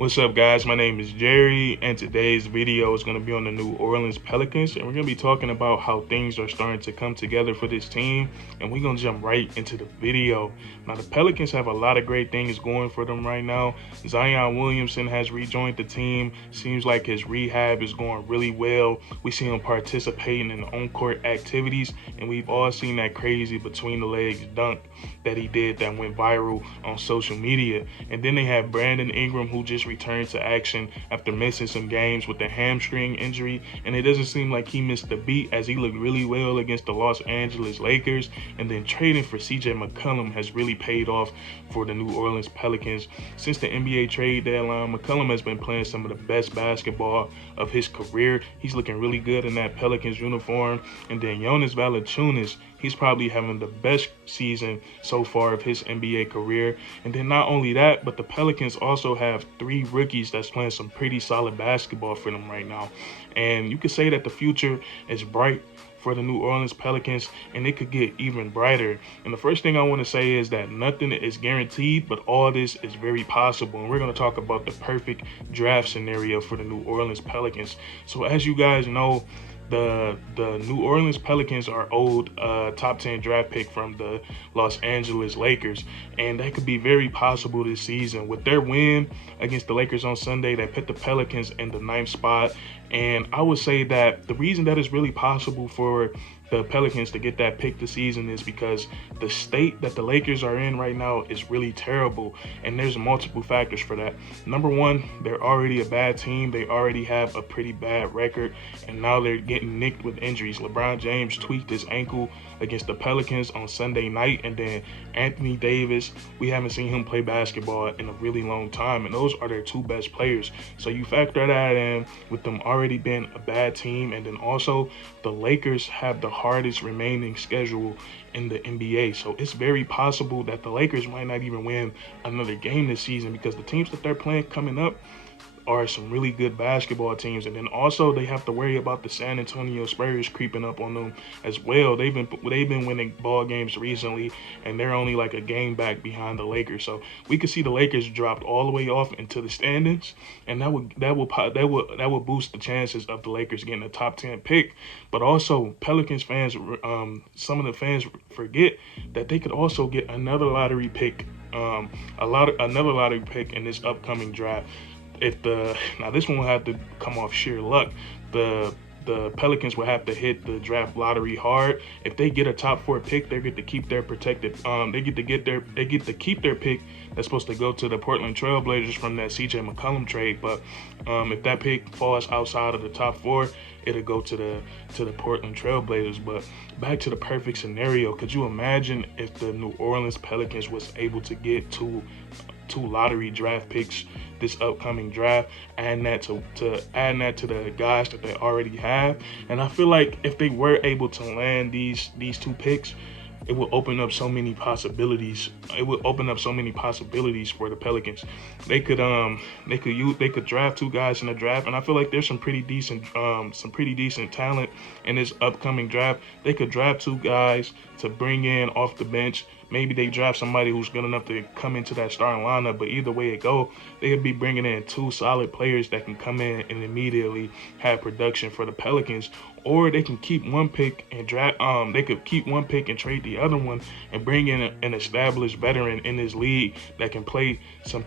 What's up, guys? My name is Jerry, and today's video is going to be on the New Orleans Pelicans, and we're going to be talking about how things are starting to come together for this team, and we're going to jump right into the video. Now, the Pelicans have a lot of great things going for them right now. Zion Williamson has rejoined the team. Seems like his rehab is going really well. We see him participating in on-court activities, and we've all seen that crazy between-the-legs dunk that he did that went viral on social media. And then they have Brandon Ingram, who just returned to action after missing some games with a hamstring injury, and it doesn't seem like he missed a beat as he looked really well against the Los Angeles Lakers. And then trading for CJ McCollum has really paid off for the New Orleans Pelicans. Since the NBA trade deadline, McCollum has been playing some of the best basketball of his career. He's looking really good in that Pelicans uniform. And then Jonas Valanciunas, he's probably having the best season so far of his NBA career. And then not only that, but the Pelicans also have three rookies that's playing some pretty solid basketball for them right now. And you could say that the future is bright for the New Orleans Pelicans, and it could get even brighter. And the first thing I want to say is that nothing is guaranteed, but all this is very possible. And we're going to talk about the perfect draft scenario for the New Orleans Pelicans. So as you guys know, the New Orleans Pelicans are owed a top 10 draft pick from the Los Angeles Lakers, and that could be very possible this season. With their win against the Lakers on Sunday, they put the Pelicans in the 9th spot, and I would say that the reason that is really possible for the Pelicans to get that pick this season is because the state that the Lakers are in right now is really terrible, and there's multiple factors for that. Number one, they're already a bad team. They already have a pretty bad record, and now they're getting nicked with injuries. LeBron James tweaked his ankle against the Pelicans on Sunday night, and then Anthony Davis, we haven't seen him play basketball in a really long time, and those are their two best players. So you factor that in with them already being a bad team, and then also the Lakers have the hardest remaining schedule in the NBA. So it's very possible that the Lakers might not even win another game this season because the teams that they're playing coming up are some really good basketball teams. And then also they have to worry about the San Antonio Spurs creeping up on them as well. They've been winning ball games recently, and they're only like a game back behind the Lakers. So we could see the Lakers dropped all the way off into the standings, and that would boost the chances of the Lakers getting a top 10 pick. But also Pelicans fans, some of the fans forget that they could also get another lottery pick, another lottery pick in this upcoming draft. Now this one will have to come off sheer luck. The Pelicans will have to hit the draft lottery hard. If they get a top 4 pick, they get to keep their protected. They get to keep their pick that's supposed to go to the Portland Trail Blazers from that CJ McCollum trade. But if that pick falls outside of the top 4, it'll go to the Portland Trail Blazers. But back to the perfect scenario, could you imagine if the New Orleans Pelicans was able to get two lottery draft picks this upcoming draft, adding that to the guys that they already have? And I feel like if they were able to land these two picks, it will open up so many possibilities. It would open up so many possibilities for the Pelicans. They could draft 2 guys in the draft, and I feel like there's some pretty decent talent in this upcoming draft. They could draft 2 guys to bring in off the bench. Maybe they draft somebody who's good enough to come into that starting lineup, but either way it go, they could be bringing in 2 solid players that can come in and immediately have production for the Pelicans. Or they can keep one pick and draft. They could keep one pick and trade the other one and bring in an established veteran in this league that can play some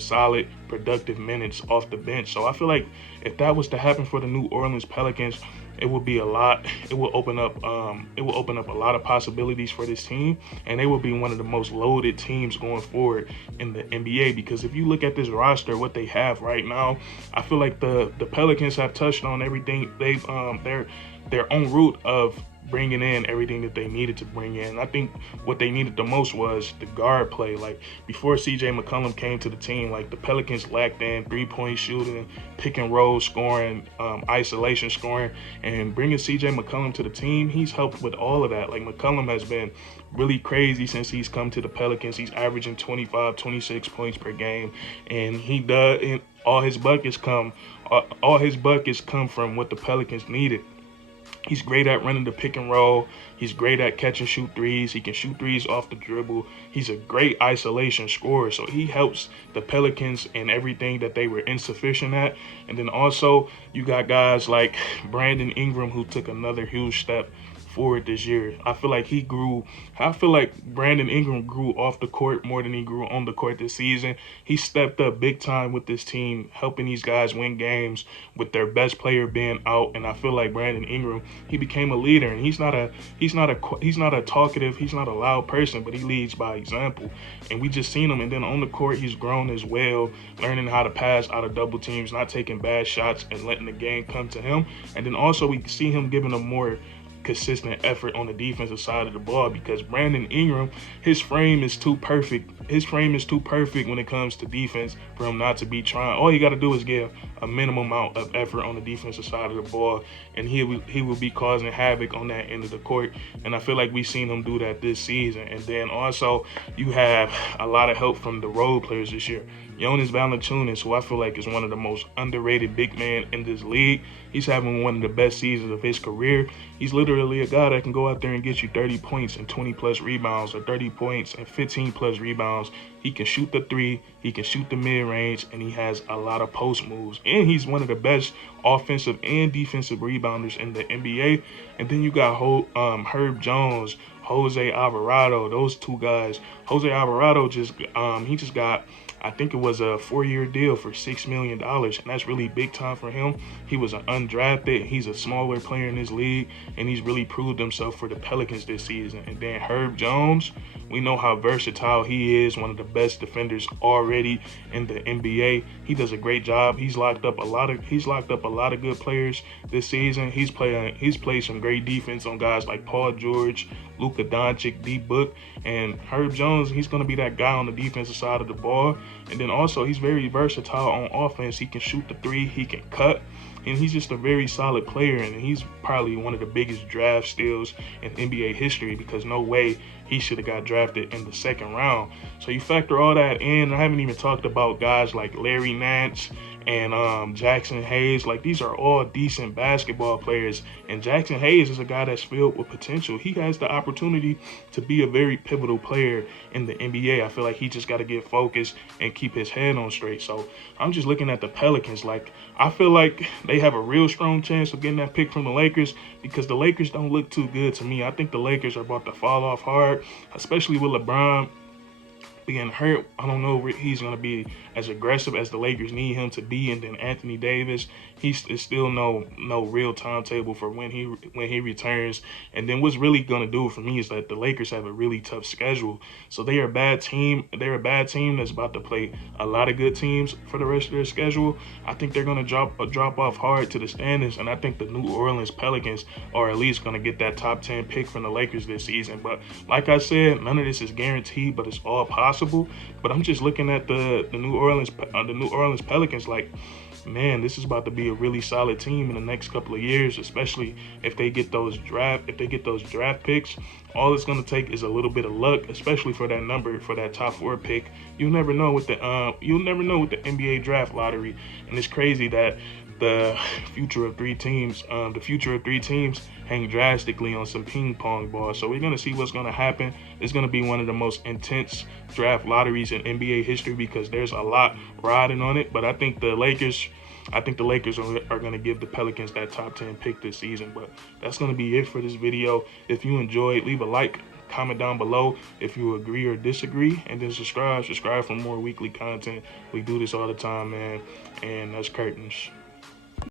solid, productive minutes off the bench. So I feel like if that was to happen for the New Orleans Pelicans, it would be a lot. It will open up a lot of possibilities for this team, and they will be one of the most loaded teams going forward in the NBA. Because if you look at this roster, what they have right now, I feel like the Pelicans have touched on everything. They're en route of bringing in everything that they needed to bring in. I think what they needed the most was the guard play. Like before CJ McCollum came to the team, like the Pelicans lacked in 3-point shooting, pick and roll scoring, isolation scoring, and bringing CJ McCollum to the team, he's helped with all of that. Like McCollum has been really crazy since he's come to the Pelicans. He's averaging 25, 26 points per game, and all his buckets come from what the Pelicans needed. He's great at running the pick and roll. He's great at catch and shoot threes. He can shoot threes off the dribble. He's a great isolation scorer. So he helps the Pelicans in everything that they were insufficient at. And then also you got guys like Brandon Ingram, who took another huge step forward this year. I feel like Brandon Ingram grew off the court more than he grew on the court this season. He stepped up big time with this team, helping these guys win games with their best player being out. And I feel like Brandon Ingram, he became a leader, and he's not a talkative, he's not a loud person, but he leads by example. And we just seen him. And then on the court, he's grown as well, learning how to pass out of double teams, not taking bad shots, and letting the game come to him. And then also we see him giving a more consistent effort on the defensive side of the ball, because Brandon Ingram, his frame is too perfect. His frame is too perfect when it comes to defense for him not to be trying. All you got to do is give a minimum amount of effort on the defensive side of the ball, and he will be causing havoc on that end of the court. And I feel like we've seen him do that this season. And then also you have a lot of help from the role players this year. Jonas Valanciunas, who I feel like is one of the most underrated big men in this league. He's having one of the best seasons of his career. He's literally a guy that can go out there and get you 30 points and 20 plus rebounds, or 30 points and 15 plus rebounds. He can shoot the three, he can shoot the mid-range, and he has a lot of post moves. And he's one of the best offensive and defensive rebounders in the NBA. And then you got Herb Jones, Jose Alvarado, those two guys. Jose Alvarado just got, I think it was a 4-year deal for $6 million, and that's really big time for him. He was an undrafted. He's a smaller player in this league, and he's really proved himself for the Pelicans this season. And then Herb Jones, we know how versatile he is, one of the best defenders already in the NBA. He does a great job. He's locked up a lot of good players this season. He's played some great defense on guys like Paul George, Luka Doncic, D Book, and Herb Jones. He's going to be that guy on the defensive side of the ball. And then also he's very versatile on offense. He can shoot the three, he can cut, and he's just a very solid player. And he's probably one of the biggest draft steals in NBA history, because no way he should have got drafted in the second round. So you factor all that in. I haven't even talked about guys like Larry Nance and Jackson Hayes. Like, these are all decent basketball players, and Jackson Hayes is a guy that's filled with potential. He has the opportunity to be a very pivotal player in the NBA. I feel like he just got to get focused and keep his head on straight. So I'm just looking at the Pelicans. Like, I feel like they have a real strong chance of getting that pick from the Lakers, because the Lakers don't look too good to me. I think the Lakers are about to fall off hard, especially with LeBron being hurt. I don't know if he's going to be as aggressive as the Lakers need him to be. And then Anthony Davis, he's still no real timetable for when he returns. And then what's really going to do it for me is that the Lakers have a really tough schedule. So they are a bad team. They're a bad team that's about to play a lot of good teams for the rest of their schedule. I think they're going to drop off hard to the standings, and I think the New Orleans Pelicans are at least going to get that top 10 pick from the Lakers this season. But like I said, none of this is guaranteed, but it's all possible. But I'm just looking at the New Orleans Pelicans like, man, this is about to be a really solid team in the next couple of years, especially if they get those draft picks. All it's going to take is a little bit of luck, especially for that top 4 pick. You'll never know with the NBA draft lottery. And it's crazy that the future of three teams hang drastically on some ping pong balls. So we're going to see what's going to happen. It's going to be one of the most intense draft lotteries in NBA history, because there's a lot riding on it. But I think the Lakers are going to give the Pelicans that top 10 pick this season. But that's going to be it for this video. If you enjoyed, leave a like, comment down below if you agree or disagree, and then subscribe for more weekly content. We do this all the time, man. And that's curtains.